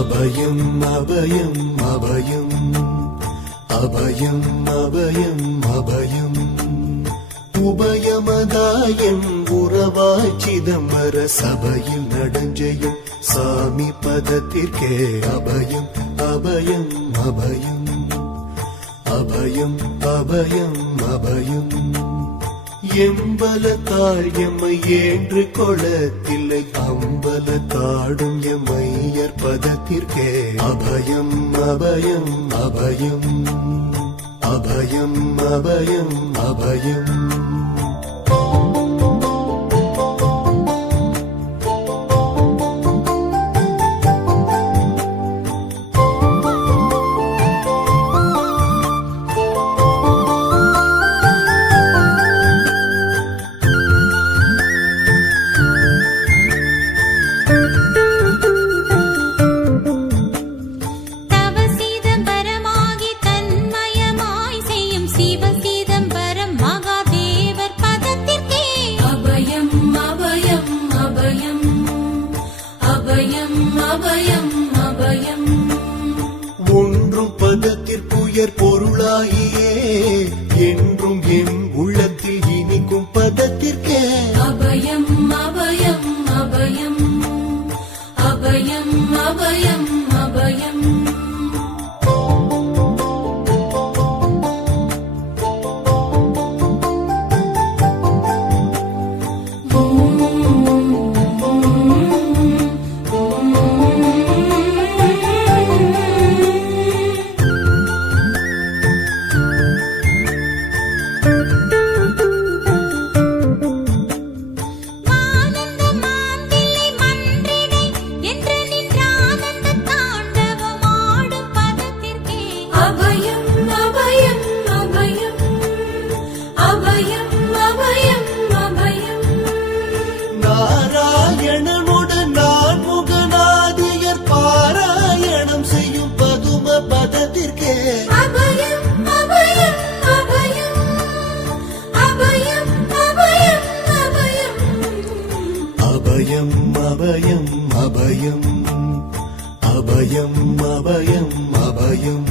அபயம் அபயம் அபயம் அபயம் அபயம் அபயம் உபயமதாயம் உறவாய் சிதம்பர சபையில் நடஞ்செய்யும் சாமி பதத்திற்கே அபயம் அபயம் அபயம் அபயம் அபயம் அபயம் எம்பலத்தாள் எம்மை ஏன்று கொளத்தில்லை அம்பலத்தாடும் எம்மையர் பதத்திற்கே அபயம் அபயம் அபயம் அபயம் அபயம் அபயம் ஒன்றும் பதத்திற்குயர் பொருளாகியே என்றும் என் உள்ளத்தில் இனிக்கும் பதத்திற்கே அபயம் அபயம் அபயம் அபயம் அபயம் அபயம் நாராயணனுடன் நான் முகநாதியர் பாராயணம் செய்யும் பதும பதத்திற்கே அபயம் அபயம் அபயம் அபயம் அபயம் அபயம் அபயம் அபயம் அபயம் அபயம் அபயம் அபயம்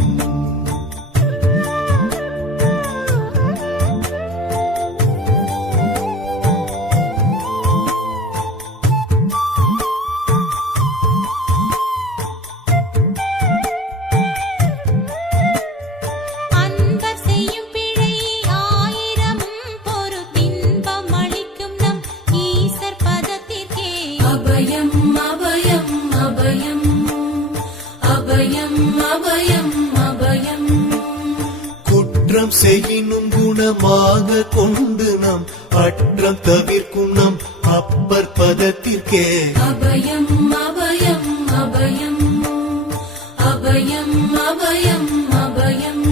குற்றம் செய்யினும் குணமாக கொண்டு நாம் அற்றம் தவிர்க்கும் நம் அப்பர் பதத்திற்கே அபயம் அபயம் அபயம் அபயம் அபயம் அபயம்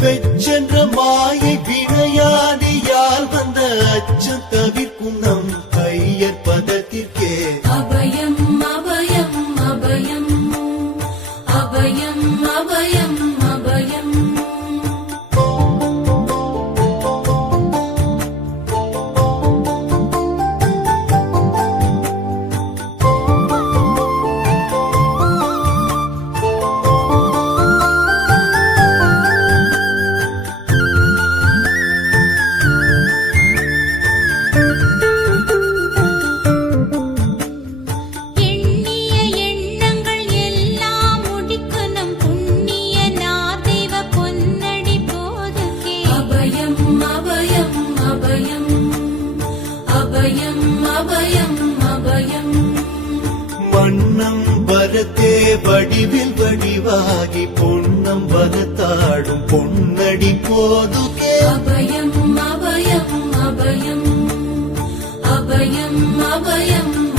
வெச்சென்ற மாயை வினையாடியால் வந்த அச்சம் தவிர்க்கும் நம் ஐயர் பதத்திற்கே அபயம் அபயம் அபயம் அபயம் அபயம் அபயம் மன்னம் வரத்தே வடிவில் வடிவாகி பொன்னம் வரத்தாடும் பொன்னடி போதுகே அபயம் அபயம் அபயம் அபயம் அபயம்